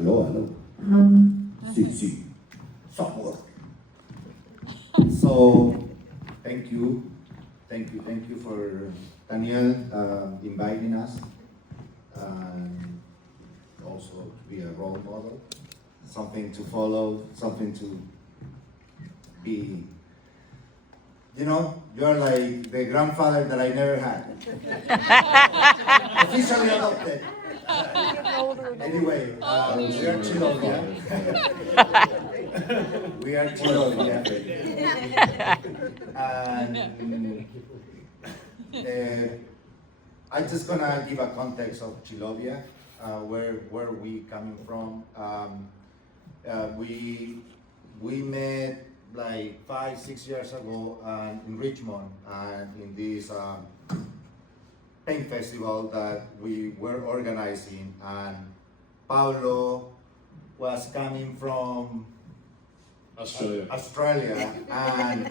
Aló, aló. Sí, sí. Software. So, thank you for Daniel inviting us, and also to be a role model, something to follow, something to be. You know, you're like the grandfather that I never had. Officially adopted. Anyway, we are Chilovia. We are Chilovia. And I'm just gonna give a context of Chilovia, where we coming from. We met like 5-6 years ago in Richmond, in this paint festival that we were organizing, and Pablo was coming from Australia, and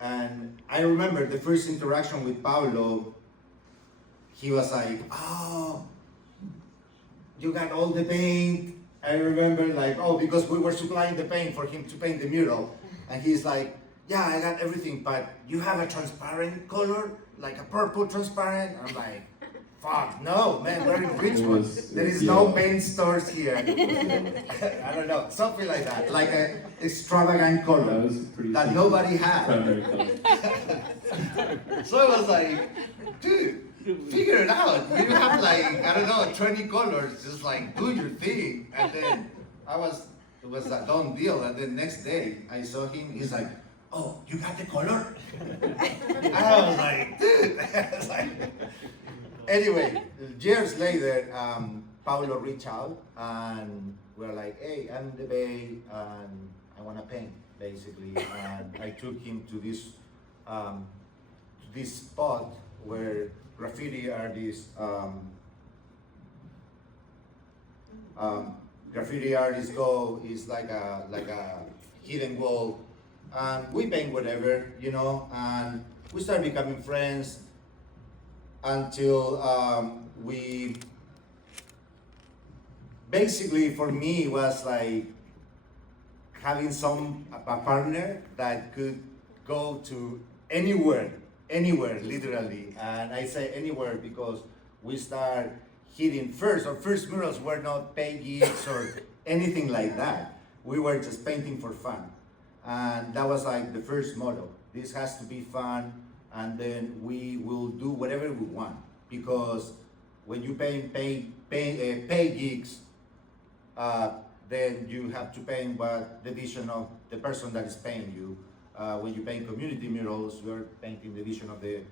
and I remember the first interaction with Pablo. He was like, "Oh, you got all the paint." I remember like, oh, because we were supplying the paint for him to paint the mural, and he's like, "Yeah, I got everything, but you have a transparent color, like a purple transparent." I'm like, "Fuck, no, man, we're in Richmond. There is no paint stores here." I don't know, something like that, like an extravagant color that nobody had. So I was like, dude, figure it out. You have like, I don't know, 20 colors, just like do your thing. And then it was a done deal. And then next day I saw him, he's like, "Oh, you got the color?" And I was like, dude. I was like, anyway, years later, Pablo reached out and we're like, "Hey, I'm in the Bay and I want to paint," basically. And I took him to this spot where graffiti artists go. Is like a hidden wall, and we paint whatever, you know, and we start becoming friends until we basically, for me, was like having a partner that could go to anywhere, literally. And I say anywhere because we start hitting first. Our first murals were not paid gigs or anything like that. We were just painting for fun. And that was like the first motto. This has to be fun, and then we will do whatever we want. Because when you pay gigs, then you have to pay what the vision of the person that is paying you. When you paint community murals, you're painting the vision of the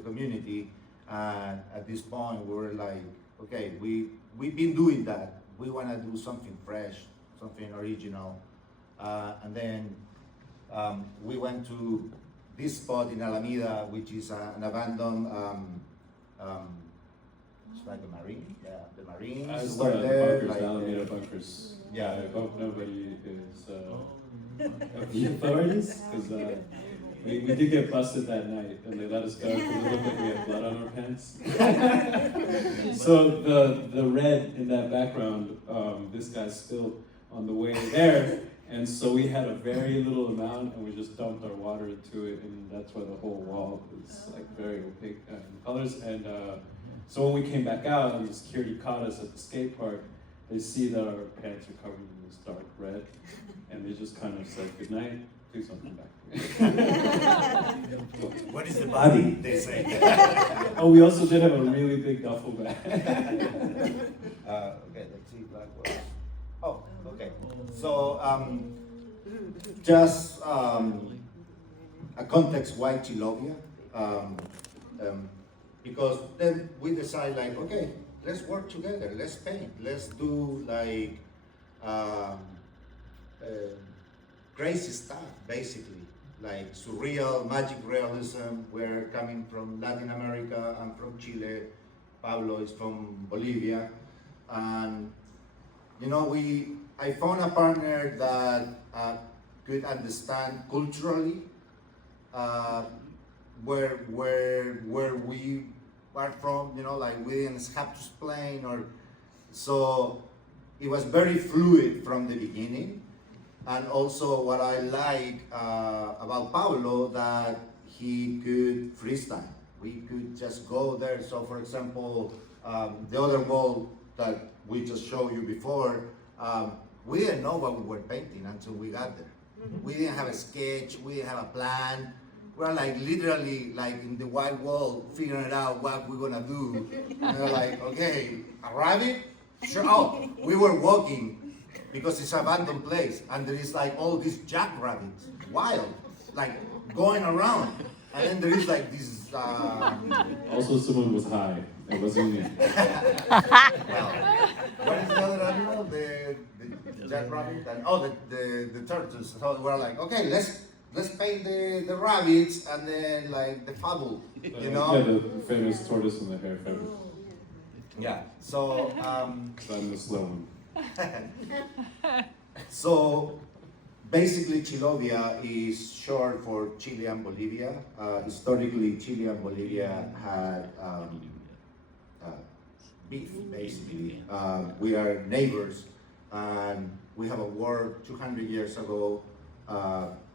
community. And at this point, we were like, okay, we've been doing that. We want to do something fresh, something original. And then we went to this spot in Alameda, which is an abandoned, it's like a marine. Yeah, the Marines were there. Bunkers, like, Alameda bunkers. Yeah. I hope nobody is the authorities, because we did get busted that night, and they let us go because it looked like we had blood on our pants. So the red in that background, this guy's spilled on the way there, and so we had a very little amount, and we just dumped our water into it, and that's why the whole wall is like very opaque in colors. And so when we came back out and the security caught us at the skate park, they see that our pants are covered in this dark red, and they just kind of said, "Good night, do something back." What is the body? They say. Oh, we also did have a really big duffel bag. Okay, let's see black words. Oh, okay. So just a context why Chilovia, because then we decide like, okay, let's work together, let's paint, let's do like crazy stuff, basically, like surreal, magic realism. We're coming from Latin America, I'm from Chile, Pablo is from Bolivia, and you know, I found a partner that could understand culturally where we are from, like we didn't have to explain, or so it was very fluid from the beginning. And also what I like about Pablo, that he could freestyle. We could just go there. So for example, the other wall that we just showed you before, we didn't know what we were painting until we got there. We didn't have a sketch, we didn't have a plan. We're like literally like in the white wall figuring out what we're gonna do. And we're like, okay, a rabbit? Sure. Oh, we were walking because it's an abandoned place and there is like all these jackrabbits, wild, like going around. And then there is like this. Also, someone was high. It wasn't me. Well, what is the other animal? The jackrabbit? And, oh, the turtles. So we're like, okay, let's paint the rabbits and then like the fable, Yeah, the famous tortoise and the hare feather. Yeah. So. I'm the slow one. So basically, Chilovia is short for Chile and Bolivia. Historically, Chile and Bolivia had beef, basically. We are neighbors, and we have a war 200 years ago.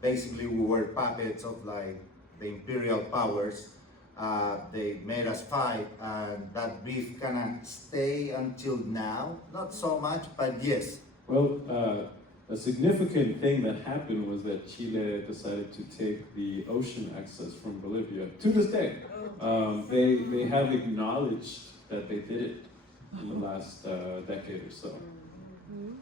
Basically, we were puppets of like the imperial powers. They made us fight, and that beef kind of stay until now. Not so much, but yes. Well, a significant thing that happened was that Chile decided to take the ocean access from Bolivia. To this day, they have acknowledged that they did it in the last decade or so.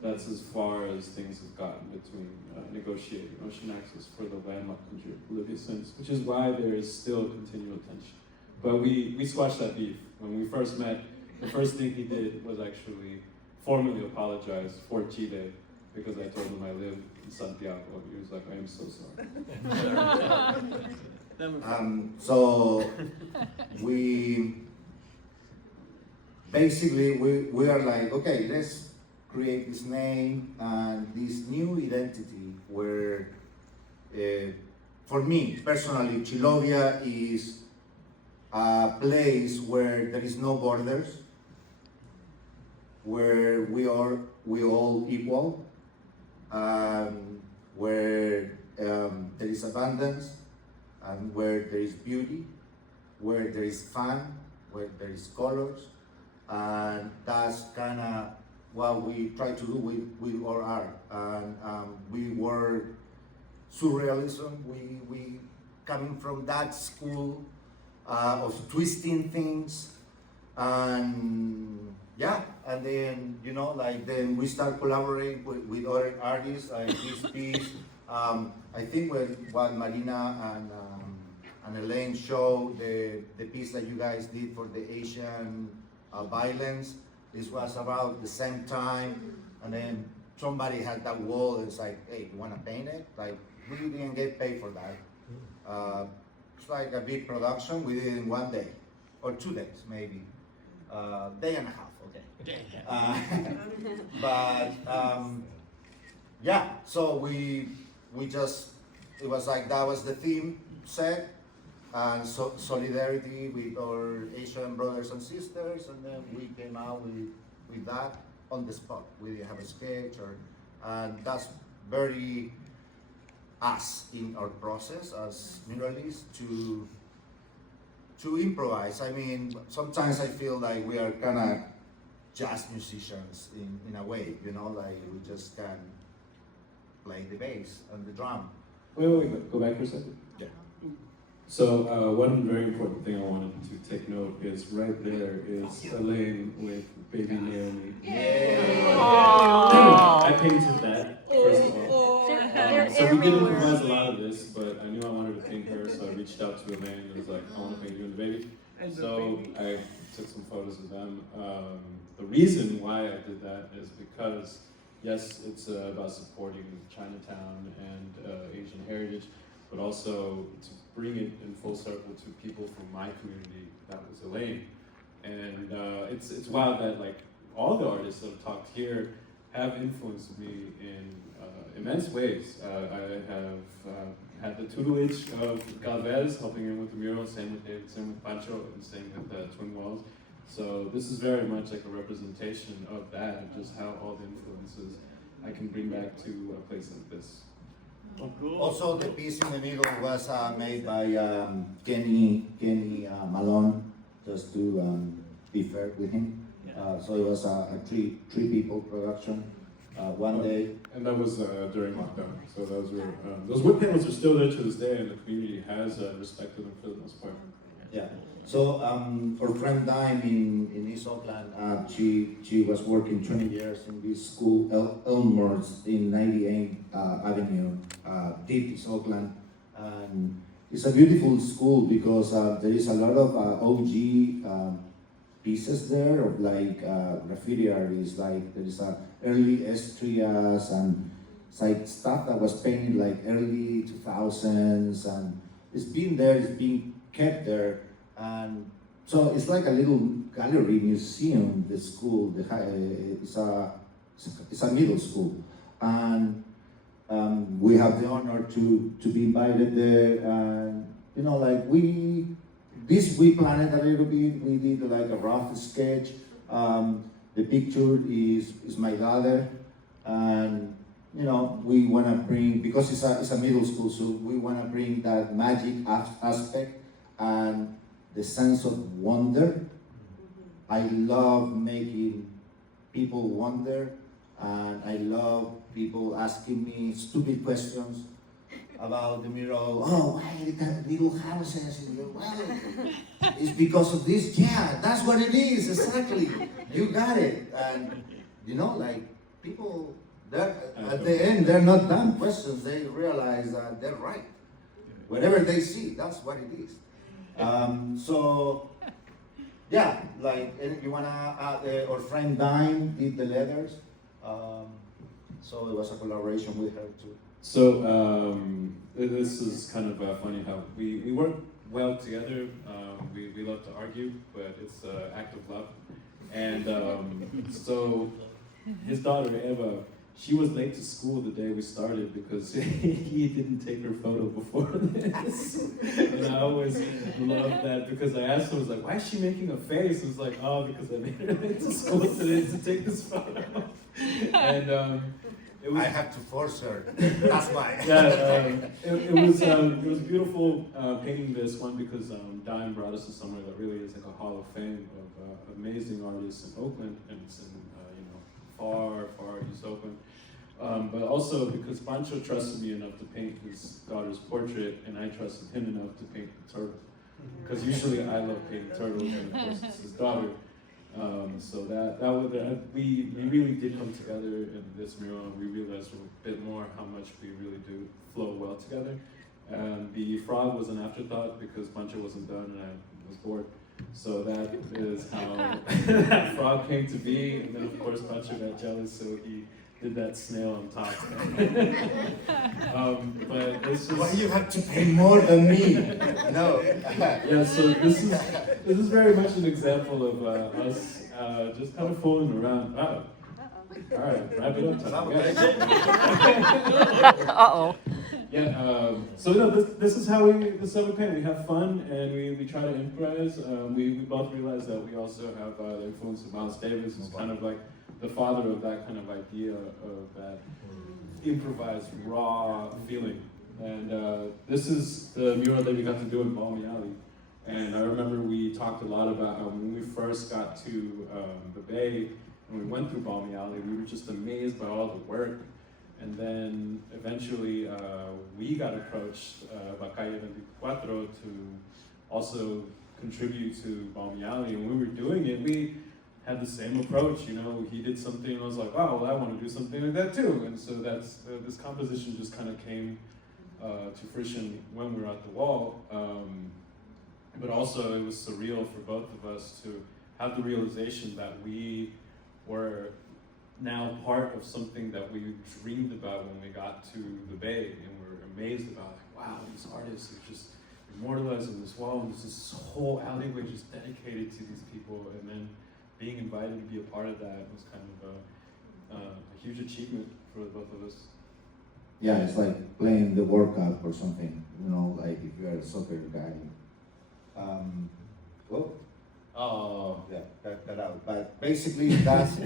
That's as far as things have gotten between negotiating ocean access for the landlocked country of Bolivia since, which is why there is still continual tension. But we squashed that beef. When we first met, the first thing he did was actually formally apologize for Chile because I told him I live in Santiago. He was like, I am so sorry. So we basically we are like, okay, let's create this name and this new identity where, for me personally, Chilovia is a place where there is no borders, where we all equal, where there is abundance, and where there is beauty, where there is fun, where there is colors, and that's kind of what we try to do with our art. And we were surrealism. We coming from that school of twisting things, and yeah, and then then we start collaborating with other artists. This piece, I think what Marina and Elaine showed, the piece that you guys did for the Asian violence. This was about the same time, and then somebody had that wall. And it's like, hey, you want to paint it? Like, we didn't get paid for that. It's like a big production. We did it in 1 day or 2 days, maybe. Day and a half, okay. But yeah, so we just, it was like that was the theme set, and so solidarity with our Asian brothers and sisters, and then we came out with that on the spot. We didn't have a sketch, and that's very us in our process as muralists to improvise. I mean, sometimes I feel like we are kind of jazz musicians in a way, like we just can play the bass and the drum. Wait, go back for a second. Yeah. So one very important thing I wanted to take note is right there is Elaine with baby Naomi. I painted that, first of all. So we did improvise a lot of this, but I knew I wanted to paint her, so I reached out to Elaine and was like, I want to paint you and the baby. So I took some photos of them. The reason why I did that is because, yes, it's about supporting Chinatown and Asian heritage, but also to bring it in full circle to people from my community. That was Elaine. And it's wild that like all the artists that have talked here have influenced me in immense ways. I have had the tutelage of Galvez helping him with the mural, same with David, same with Pancho, and same with the Twin Walls. So this is very much like a representation of that, and just how all the influences I can bring back to a place like this. Oh, cool. Also, the piece in the middle was made by Kenny Malone, just to be fair with him. So it was a three people production, one day. And that was during lockdown. So those were those wood panels are still there to this day, and the community has respected them for the most part. Yeah. So our friend Dime in East Oakland, she was working 20 years in this school, Elmhurst, in 98 Avenue, deep East Oakland. And it's a beautiful school because there is a lot of OG pieces there of like graffiti artists, like there is a early Estrias and it's like stuff that was painted like early 2000s, and it's been there, it's being kept there. And so it's like a little gallery museum, the school. It's a middle school. And we have the honor to be invited there. And, you know, like we planned a little bit. We did like a rough sketch. The picture is my daughter. And, you know, we want to bring, because it's a middle school, so we want to bring that magic aspect and the sense of wonder. I love making people wonder, and I love people asking me stupid questions about the mural. Oh, why the little houses? Well, it's because of this. Yeah, that's what it is, exactly. You got it. And, you know, like, people, at the end, they're not dumb questions. They realize that they're right. Whatever they see, that's what it is. So, yeah, like, you wanna, our friend Dime did the letters, so it was a collaboration with her too. So, this is kind of funny how we work well together. We love to argue, but it's an act of love. And so, his daughter, Eva, she was late to school the day we started because he didn't take her photo before this. And I always love that because I asked him, I was like, why is she making a face? I was like, oh, because I made her late to school today to take this photo. And it was, I have to force her, that's why. Yeah, it was beautiful painting this one because Dime brought us to somewhere that really is like a hall of fame of amazing artists in Oakland, and it's in far East Oakland. But also because Pancho trusted me enough to paint his daughter's portrait, and I trusted him enough to paint the turtle. Because usually I love painting turtles, and of course it's his daughter. So we really did come together in this mural, and we realized a bit more how much we really do flow well together. And the frog was an afterthought because Pancho wasn't done and I was bored. So that is how that frog came to be. And then of course Pancho got jealous, so he did that snail on top. But it's just, why you have to pay more than me? No. Yeah, so this is very much an example of us just kind of fooling around. Oh. All right, wrap it up. Uh-oh. Yeah, so you know, this is how we paint. We have fun and we try to improvise. We both realize that we also have the influence of Miles Davis, who's kind of like the father of that kind of idea of that improvised raw feeling. And this is the mural that we got to do in Balmy Alley. And I remember we talked a lot about how when we first got to the Bay and we went through Balmy Alley, we were just amazed by all the work. And then eventually we got approached by Calle 24 to also contribute to Balmy Alley. And when we were doing it, we had the same approach. You know, he did something and I was like, oh, well, I want to do something like that too. And so that's this composition just kind of came to fruition when we were at the wall. But also it was surreal for both of us to have the realization that we were now part of something that we dreamed about when we got to the Bay, and we're amazed about, like, wow, these artists are just immortalizing this wall, and there's this whole alleyway just dedicated to these people, and then being invited to be a part of that was kind of a huge achievement for both of us. yeah, it's like playing the World Cup or something, you know, like if you're a soccer guy. Well, Oh, yeah, that out. But basically, that's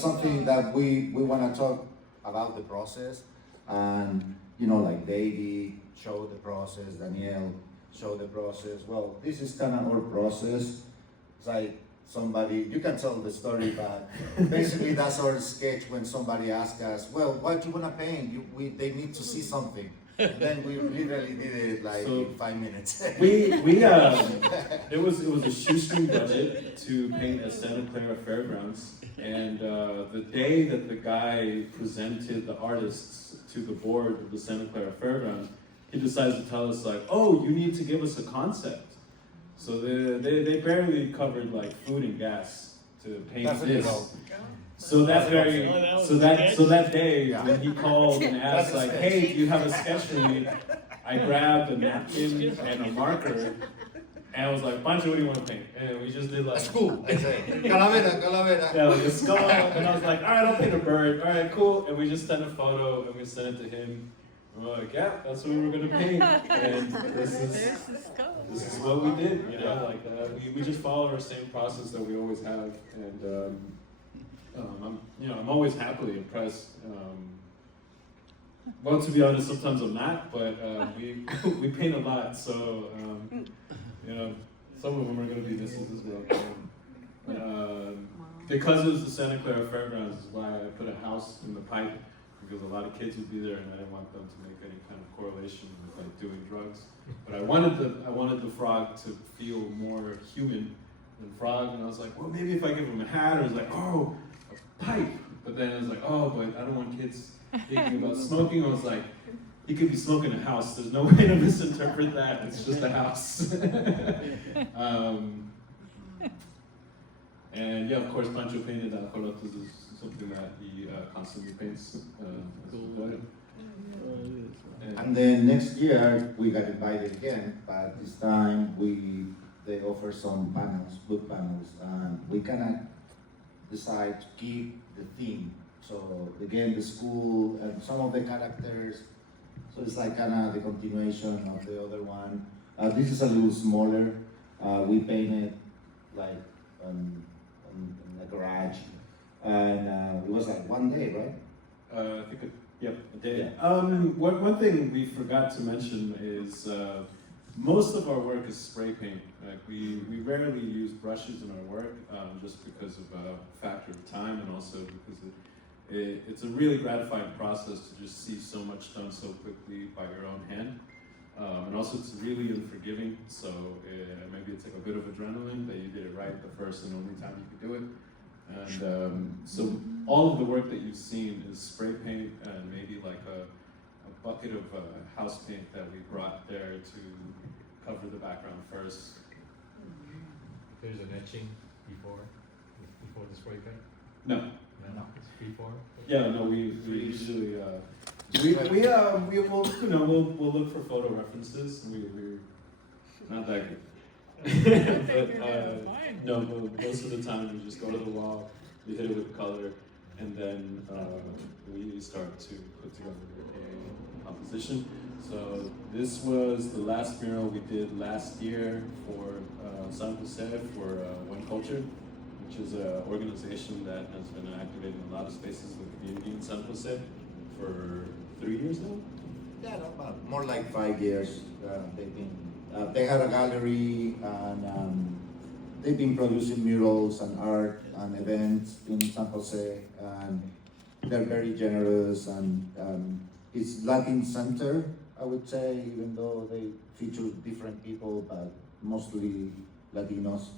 something that we want to talk about the process, and you know, like David showed the process, Danielle showed the process. Well, this is kind of our process. It's like somebody, you can tell the story, but basically that's our sketch when somebody asks us, well, what do you want to paint? They need to see something. And then we literally did it like in 5 minutes. It was a shoestring budget to paint at Santa Clara Fairgrounds, and the day that the guy presented the artists to the board of the Santa Clara Fairgrounds, he decided to tell us like, oh, you need to give us a concept. So they barely covered like food and gas to paint this. So that day when he called and asked like, hey, do you have a sketch for me? I grabbed a napkin and a marker and I was like, Pancho, what do you want to paint? And we just did like, That's cool, I say. Calavera. yeah, like a skull. And I was like, all right, I'll paint a bird. All right, cool. And we just sent a photo and we sent it to him. And we're like, yeah, that's what we were gonna paint. And this is what we did. You know, like we just followed our same process that we always have. And I'm always happily impressed. Well, to be honest, sometimes I'm not, but we paint a lot, so some of them are going to be misses as well. Because it was the Santa Clara Fairgrounds is why I put a house in the pipe, because a lot of kids would be there, and I didn't want them to make any kind of correlation with like doing drugs. But I wanted the frog to feel more human than frog, and I was like, well, maybe if I give him a hat, or it's like, oh, a pipe. But then I was like, oh, but I don't want kids thinking about smoking. I was like, he could be smoking a house. There's no way to misinterpret that. It's just a house. And yeah, of course, Pancho painted ajolotes is something that he constantly paints. And then next year we got invited again, but this time they offer some panels, book panels, and we cannot decide to keep the theme. So again, the school and some of the characters. So it's like kind of the continuation of the other one. This is a little smaller. We painted like in the garage, and it was like one day, right? I think a day. Yeah. One thing we forgot to mention is most of our work is spray paint. Like we rarely use brushes in our work, just because of factor of time, and also because it's a really gratifying process to just see so much done so quickly by your own hand. And also it's really unforgiving, so maybe it's like a bit of adrenaline that you did it right the first and only time you could do it. And so all of the work that you've seen is spray paint and maybe like a bucket of house paint that we brought there to cover the background first. There's an etching before the spray paint? No. No, it's before? Yeah, no, we usually we'll look for photo references. We're not that good. But no, most of the time we just go to the wall, we hit it with color, and then we start to put together a composition. So this was the last mural we did last year for San Jose for One Culture, which is an organization that has been activating a lot of spaces in the community in San Jose for 3 years now? Yeah, no, about more like 5 years. They had a gallery, and they've been producing murals and art and events in San Jose, and they're very generous, and it's Latin center, I would say, even though they feature different people, but mostly Latinos.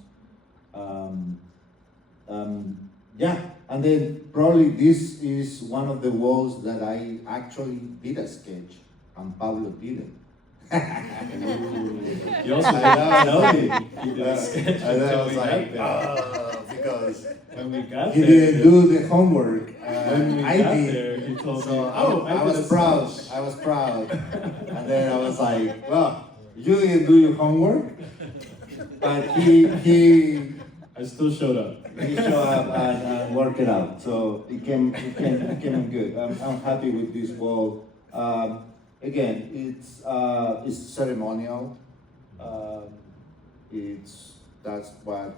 Yeah, and then probably this is one of the walls that I actually did a sketch, and Pablo did it. You also did a sketch. And I was like, because when we got he there, didn't do the homework. when we I got did. there, he told So me, "Oh, I did was a proud. sketch." I was proud. And then I was like, well, you didn't do your homework, but he I still showed up. he showed up and worked it out. So it came good. I'm happy with this wall. Again, it's ceremonial. That's what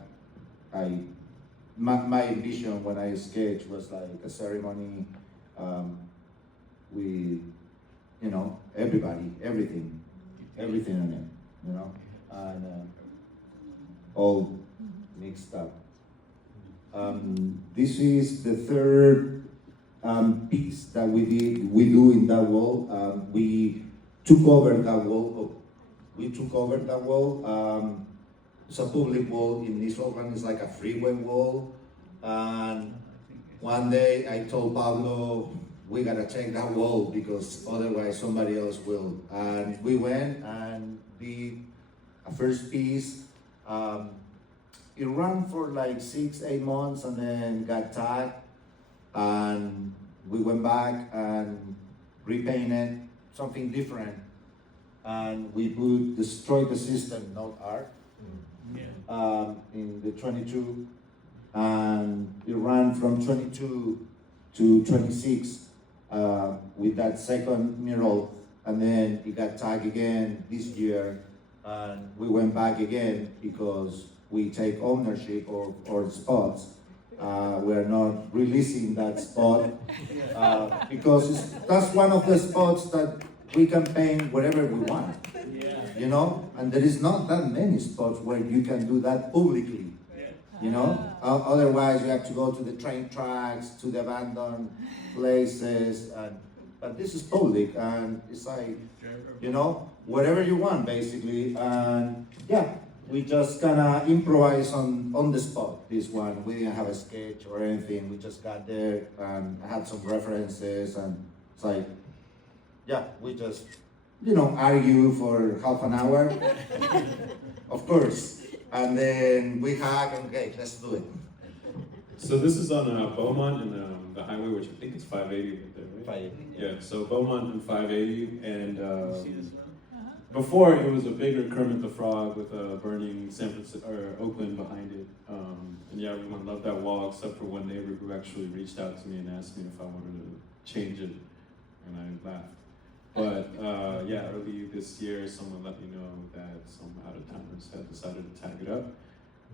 my vision when I sketch was like a ceremony with, you know, everybody, everything on it, you know, and all mixed up. This is the third piece that we do in that wall. We took over that wall. It's a public wall in this one. It's like a freeway wall. And one day I told Pablo, we gotta check that wall because otherwise somebody else will. And we went and did a first piece. It ran for like 6-8 months and then got tagged. And we went back and repainted something different. And we put Destroy the System, not art, in the 22. And it ran from 22 to 26 with that second mural. And then it got tagged again this year. And we went back again because we take ownership of our spots. We're not releasing that spot because that's one of the spots that we can paint wherever we want, you know? And there is not that many spots where you can do that publicly, you know? Otherwise, you have to go to the train tracks, to the abandoned places, but this is public, and it's like, you know, wherever you want, basically, and yeah. We just kind of improvise on the spot, this one. We didn't have a sketch or anything. We just got there and had some references, and it's like, yeah, we just, you know, argue for half an hour, of course. And then we hug and, okay, let's do it. So this is on Beaumont and the highway, which I think is 580 right there, right? 580. Yeah, so Beaumont and 580, and before it was a bigger Kermit the Frog with a burning San Francisco or Oakland behind it. And yeah, everyone loved that wall except for one neighbor who actually reached out to me and asked me if I wanted to change it, and I laughed. But yeah, early this year, someone let me know that some out-of-towners had decided to tag it up.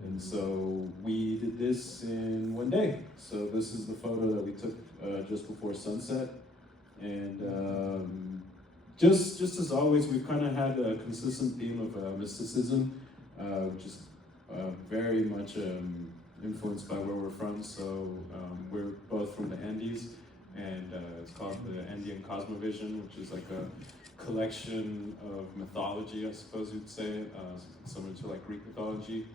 And so we did this in one day. So this is the photo that we took just before sunset. And just as always, we've kind of had a consistent theme of mysticism, which is very much influenced by where we're from. So we're both from the Andes, and it's called the Andean Cosmovision, which is like a collection of mythology, I suppose you'd say, similar to like Greek mythology,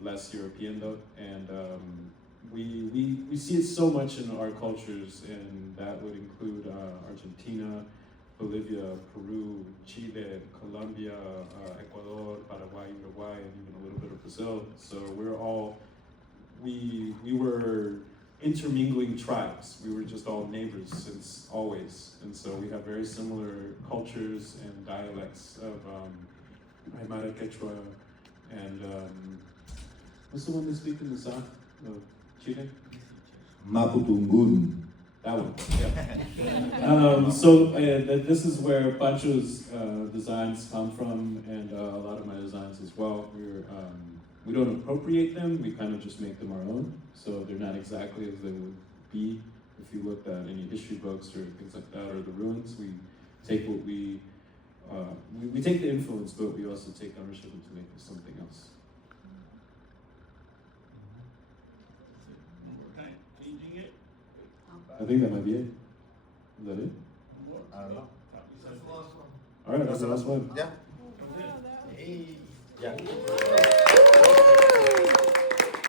less European though. And we see it so much in our cultures, and that would include Argentina, Bolivia, Peru, Chile, Colombia, Ecuador, Paraguay, Uruguay, and even a little bit of Brazil. So we were intermingling tribes. We were just all neighbors since always. And so we have very similar cultures and dialects of Aymara, Quechua, and what's the one they speak in the south of Chile? Maputungun. That one, yeah. So this is where Pancho's designs come from, and a lot of my designs as well. We don't appropriate them, we kind of just make them our own. So they're not exactly as they would be if you looked at any history books or things like that, or the ruins. We take what we take the influence, but we also take ownership to make this something else. I think that might be it. Is that it? I don't know. All right, that's the last one. Yeah. Yeah.